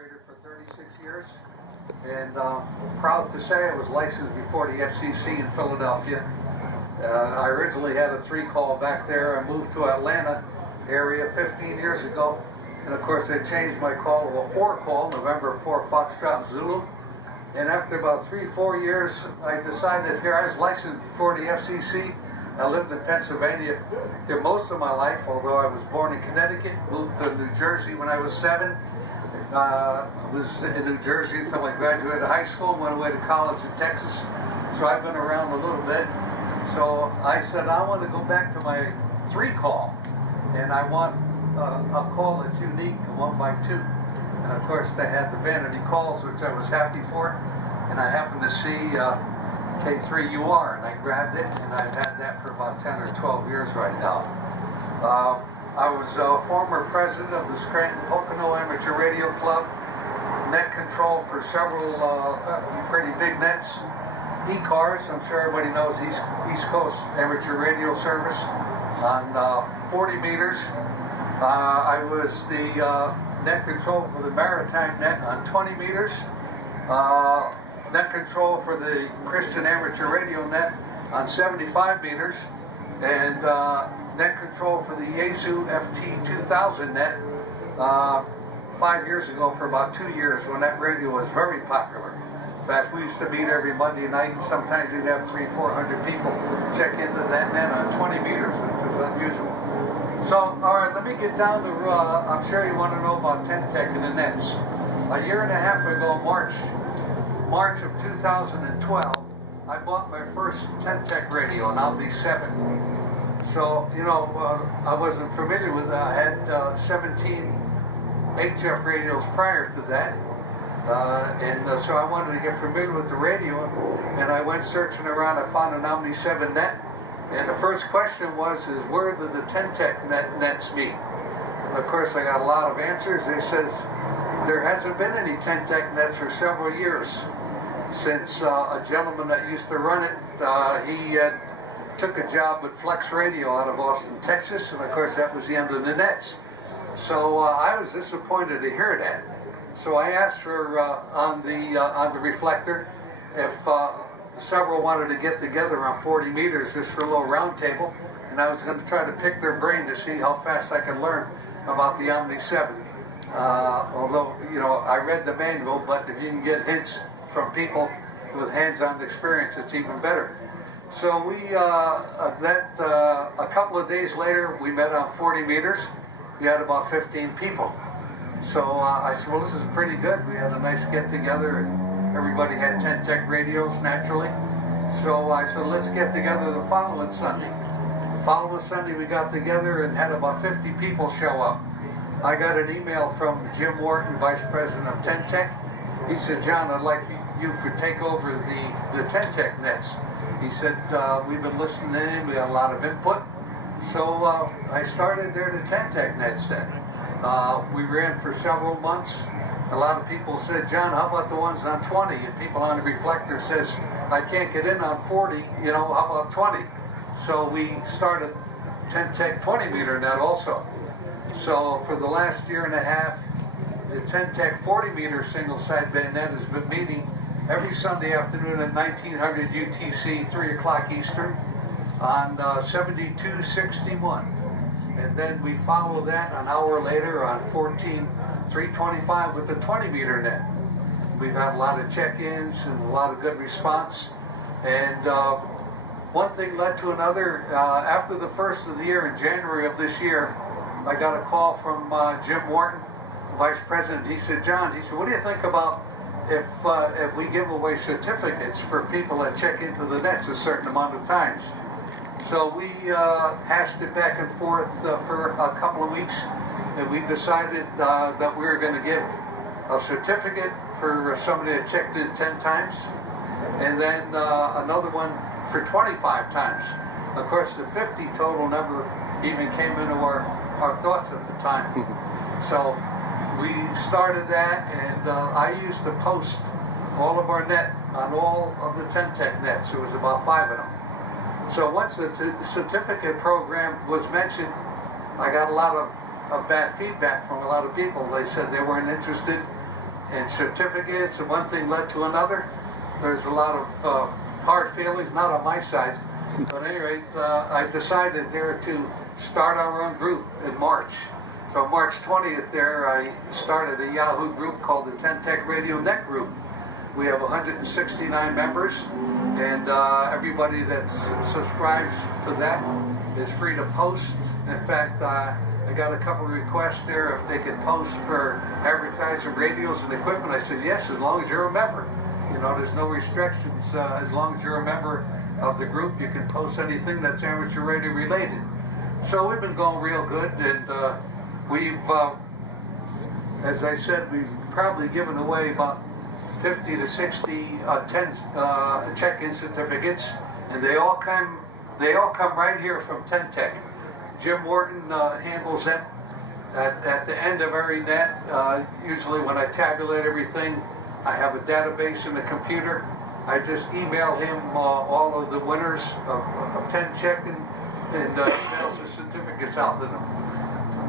operator for 36 years, and proud to say I was licensed before the FCC in Philadelphia. I originally had a 3-call back there. I moved to Atlanta area 15 years ago, and of course I changed my call to a 4-call, November 4 Foxtrot Zulu. And after about 3-4 years, I decided here I was licensed before the FCC. I lived in Pennsylvania here most of my life, although I was born in Connecticut, moved to New Jersey when I was 7. I was in New Jersey until I graduated high school, went away to college in Texas. So I've been around a little bit. So I said, I want to go back to my 3-call, and I want a call that's unique, a 1x2. And of course they had the vanity calls, which I was happy for, and I happened to see K3UR, and I grabbed it, and I've had that for about 10 or 12 years right now. I was former president of the Scranton Pocono Amateur Radio Club, net control for several pretty big nets. E-cars, I'm sure everybody knows East Coast Amateur Radio Service on 40 meters. I was the net control for the Maritime net on 20 meters. Net control for the Christian Amateur Radio net on 75 meters. And net control for the Yaesu FT2000 net 5 years ago for about 2 years when that radio was very popular. In fact, we used to meet every Monday night, and sometimes we'd have 300-400 people check into that net on 20 meters, which was unusual. So, all right, let me get down to, I'm sure you want to know about Ten-Tech and the nets. A year and a half ago, March of 2012, I bought my first Ten-Tech radio, and I'll be 7. So, you know, I wasn't familiar with that. I had 17 HF radios prior to that. So I wanted to get familiar with the radio, and I went searching around. I found an Omni 7 net, and the first question is where did the Ten-Tech nets meet? And of course, I got a lot of answers. They says there hasn't been any Ten-Tech nets for several years since a gentleman that used to run it, he took a job with Flex Radio out of Austin, Texas, and of course that was the end of the nets. So I was disappointed to hear that. So I asked for on the reflector if several wanted to get together on 40 meters just for a little round table, and I was going to try to pick their brain to see how fast I could learn about the Omni 7. Although, you know, I read the manual, but if you can get hints from people with hands-on experience, it's even better. So we a couple of days later, we met on 40 meters. We had about 15 people. So I said, well, this is pretty good. We had a nice get-together, and everybody had Ten-Tech radios, naturally. So I said, let's get together the following Sunday. The following Sunday, we got together and had about 50 people show up. I got an email from Jim Wharton, Vice President of Ten-Tech. He said, John, I'd like you to take over the Ten-Tech nets. He said, we've been listening in, we had a lot of input. So I started there the Ten-Tech nets then. We ran for several months. A lot of people said, John, how about the ones on 20? And people on the reflector says, I can't get in on 40, you know, how about 20? So we started Ten-Tech 20 meter net also. So for the last year and a half, the Ten-Tech 40 meter single sideband net has been meeting every Sunday afternoon at 1900 UTC, 3 o'clock Eastern, on 7261. And then we follow that an hour later on 14325 with the 20 meter net. We've had a lot of check-ins and a lot of good response. And one thing led to another. After the first of the year, in January of this year, I got a call from Jim Wharton, Vice President. He said, John, he said, what do you think about if we give away certificates for people that check into the nets a certain amount of times? So we hashed it back and forth for a couple of weeks, and we decided that we were going to give a certificate for somebody that checked in 10 times, and then another one for 25 times. Of course, the 50 total never even came into our thoughts at the time. So we started that, and I used to post all of our net on all of the Ten-Tech nets. There was about 5 of them. So once the certificate program was mentioned, I got a lot of bad feedback from a lot of people. They said they weren't interested. and certificates, and one thing led to another. There's a lot of hard feelings, not on my side, but at any rate, I decided here to start our own group in March. So March 20th there, I started a Yahoo group called the 10Tech Radio Net Group. We have 169 members, and everybody that subscribes to that is free to post. In fact, I got a couple of requests there if they could post for advertising radios and equipment. I said yes, as long as you're a member. You know, there's no restrictions. As long as you're a member of the group, you can post anything that's amateur radio related. So we've been going real good, and we've, as I said, we've probably given away about 50 to 60 check-in certificates, and they all come right here from 10Tech. Jim Wharton handles them at the end of every net. Usually when I tabulate everything, I have a database in the computer. I just email him all of the winners of 10 check-in and emails the certificates out to them.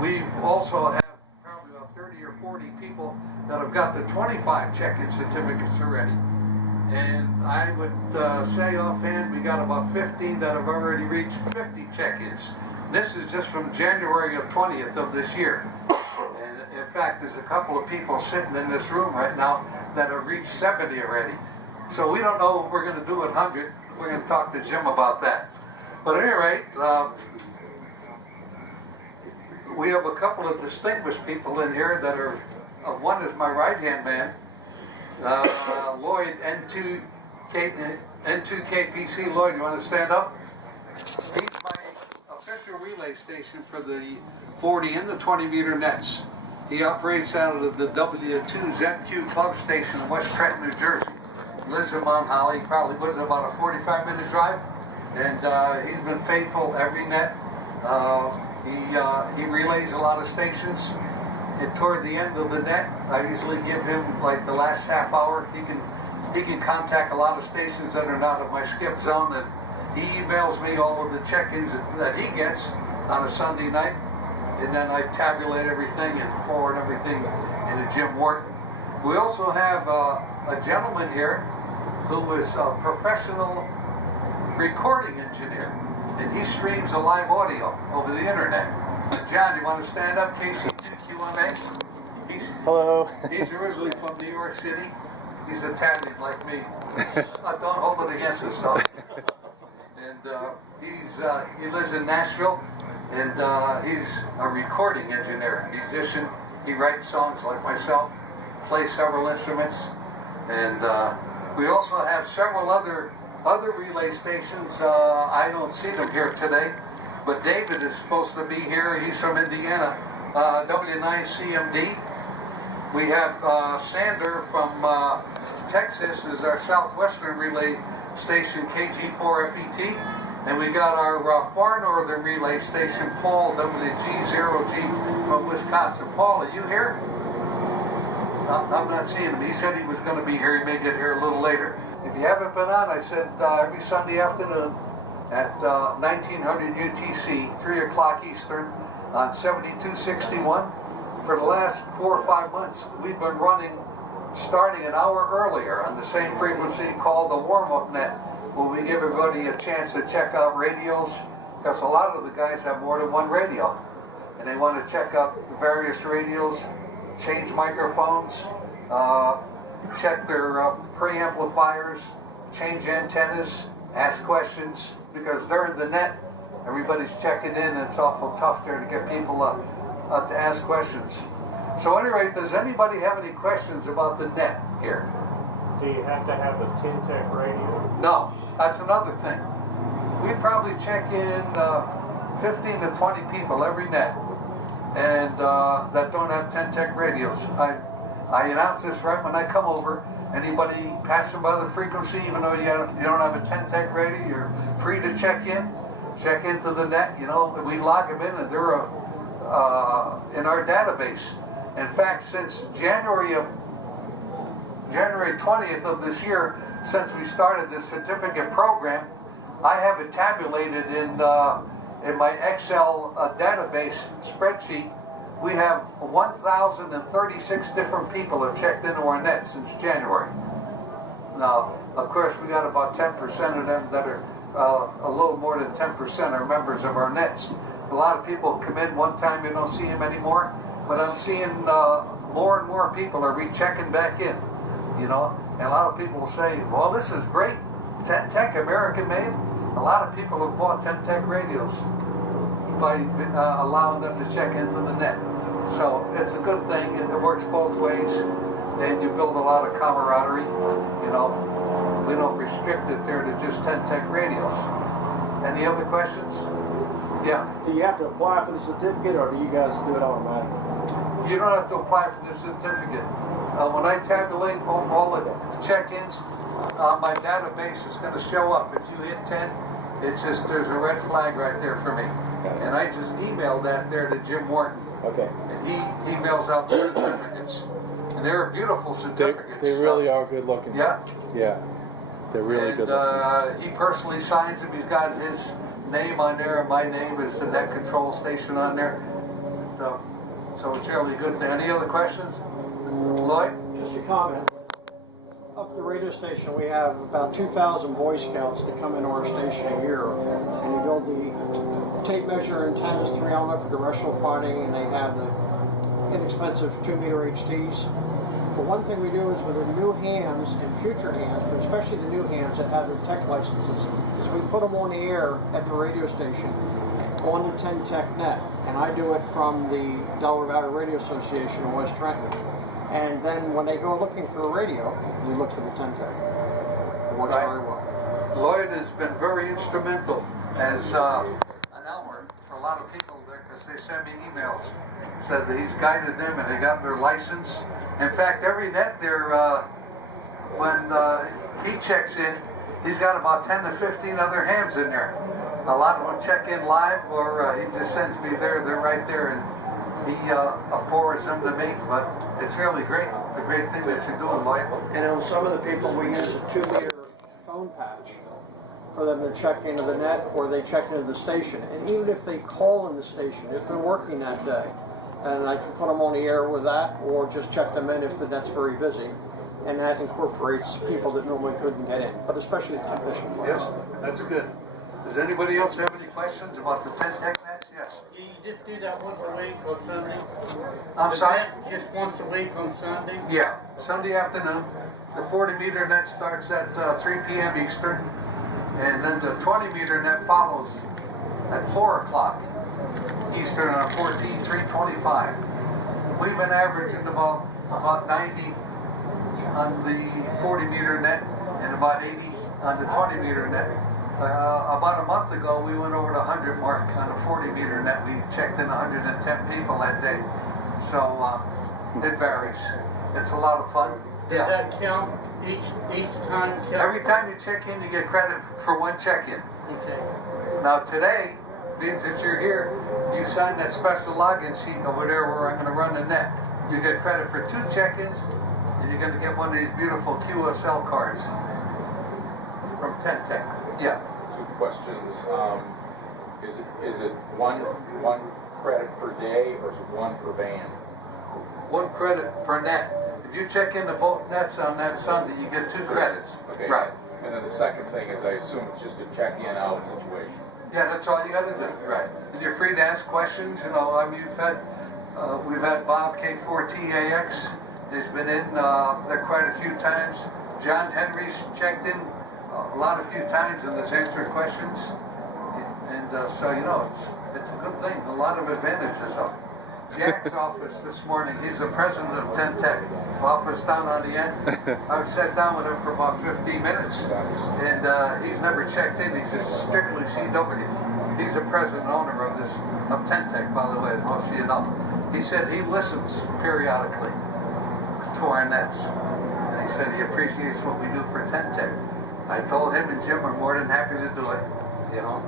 We've also have probably about 30 or 40 people that have got the 25 check-in certificates already. And I would say offhand, we got about 15 that have already reached 50 check-ins. This is just from January of 20th of this year. And in fact, there's a couple of people sitting in this room right now that have reached 70 already. So we don't know what we're going to do at 100. We're going to talk to Jim about that. But at any rate, we have a couple of distinguished people in here that are, one is my right-hand man, Lloyd, N2KPC. Lloyd, you want to stand up? He's my official relay station for the 40 and the 20 meter nets. He operates out of the W2 ZQ Club Station in West Trenton, New Jersey. He lives in Mount Holly, probably lives about a 45-minute drive, and he's been faithful every net. He relays a lot of stations. And toward the end of the net, I usually give him like the last half hour. He can contact a lot of stations that are not in my skip zone, and he emails me all of the check-ins that he gets on a Sunday night, and then I tabulate everything and forward everything into Jim Wharton. We also have a gentleman here who is a professional recording engineer, and he streams a live audio over the internet. John, you want to stand up, Casey? Q&A? Hello. He's originally from New York City. He's Italian like me. Don't hold it against us, though. And he lives in Nashville, and he's a recording engineer, musician. He writes songs like myself, plays several instruments, and we also have several other relay stations. I don't see them here today, but David is supposed to be here. He's from Indiana, W9CMD. We have Sander from Texas is our southwestern relay station, KG4FET. And we got our far northern relay station, Paul, WG0G from Wisconsin. Paul, are you here? I'm not seeing him. He said he was going to be here. He may get here a little later. If you haven't been on, I said every Sunday afternoon at 1900 UTC, 3 o'clock Eastern, on 7261. For the last 4 or 5 months, we've been running, starting an hour earlier on the same frequency called the warm-up net, where we give everybody a chance to check out radios, because a lot of the guys have more than one radio, and they want to check out the various radios, change microphones, check their preamplifiers, change antennas, ask questions, because during the net, everybody's checking in, and it's awful tough there to get people to ask questions. So anyway, does anybody have any questions about the net here? Do you have to have a 10-tech radio? No, that's another thing. We probably check in 15 to 20 people every net, and that don't have 10-tech radios. I announce this right when I come over. Anybody passing by the frequency, even though you don't have a 10-tech radio, you're free to check into the net. You know, we log them in, and they're in our database. In fact, since January 20th of this year, since we started this certificate program, I have it tabulated in my Excel database spreadsheet we have 1,036 different people have checked into our net since January. Now, of course, we got about 10% of them that are, a little more than 10% are members of our nets. A lot of people come in one time, you don't see them anymore, but I'm seeing more and more people are rechecking back in, you know. And a lot of people will say, well, this is great, Ten-Tech, American made. A lot of people have bought Ten-Tech radios by allowing them to check into the net. So it's a good thing, it works both ways, and you build a lot of camaraderie, you know. We don't restrict it there to just Ten-Tech radios. Any other questions? Yeah. Do you have to apply for the certificate, or do you guys do it automatically? You don't have to apply for the certificate. When I tabulate all the check-ins, my database is going to show up. If you hit 10, it's just, there's a red flag right there for me. Okay. And I just emailed that there to Jim Morton. Okay. And he emails out the certificates. And they're beautiful certificates. They really are good looking. Yeah. Yeah. They're really good looking. He personally signs them. He's got his name on there, and my name is the net control station on there. So it's really good. Any other questions? Lloyd? Just a comment. Up at the radio station, we have about 2,000 Boy Scouts that come into our station a year, and you build the tape measure antennas, 3 element for directional pointing, and they have the inexpensive 2-meter HDs. But one thing we do is with the new hands and future hands, but especially the new hands that have the tech licenses, is we put them on the air at the radio station on the Ten-Tech net, and I do it from the Delaware Valley Radio Association in West Trenton. And then when they go looking for a radio, they look for the Ten-Tech. It works very well. Lloyd has been very instrumental as an Elmer for a lot of people there, because they send me emails, said that he's guided them and they got their license. In fact, every net there, when he checks in, he's got about 10 to 15 other hands in there. A lot of them check in live, or he just sends me there, they're right there, and he forwards them to me. But it's really great, the great thing that you're doing, Lloyd. And on some of the people, we use a 2-meter phone patch for them to check into the net, or they check into the station. And even if they call in the station, if they're working that day, and I can put them on the air with that, or just check them in if the net's very busy. And that incorporates people that normally couldn't get in, but especially the technician class. Yes, that's good. Does anybody else have any questions about the Ten-Tech nets? Yes. Do you just do that once a week on Sunday? I'm sorry? Just once a week on Sunday? Yeah, Sunday afternoon. The 40-meter net starts at 3 p.m. Eastern, and then the 20-meter net follows at 4 o'clock Eastern on 14/3/25. We've been averaging about 90 on the 40-meter net and about 80 on the 20-meter net. About a month ago, we went over the 100 mark on the 40-meter net. We checked in 110 people that day. So it varies. It's a lot of fun. Does that count each time? Every time you check in, you get credit for one check-in. Okay. Now today, being that you're here, you sign that special login sheet over there where I'm going to run the net. You get credit for 2 check-ins, and you're going to get one of these beautiful QSL cards from Ten-Tech. Yeah. 2 questions. Is it one credit per day, or is it 1 per band? 1 credit per net. If you check into both nets on that Sunday, you get 2 credits. Okay. Right. And then the second thing is, I assume it's just a check-in-out situation. Yeah, that's all you got to do. Right. And you're free to ask questions. You know, I mean, we've had Bob K3UR. He's been in there quite a few times. John Henry's checked in a few times and has answered questions. And so, you know, it's a good thing. A lot of advantages of it. Jack's office this morning, he's the president of Ten-Tech, office down on the end. I sat down with him for about 15 minutes, and he's never checked in. He's just strictly CW. He's the president and owner of Ten-Tech, by the way, as most of you know. He said he listens periodically to our nets. And he said he appreciates what we do for Ten-Tech. I told him and Jim are more than happy to do it, you know.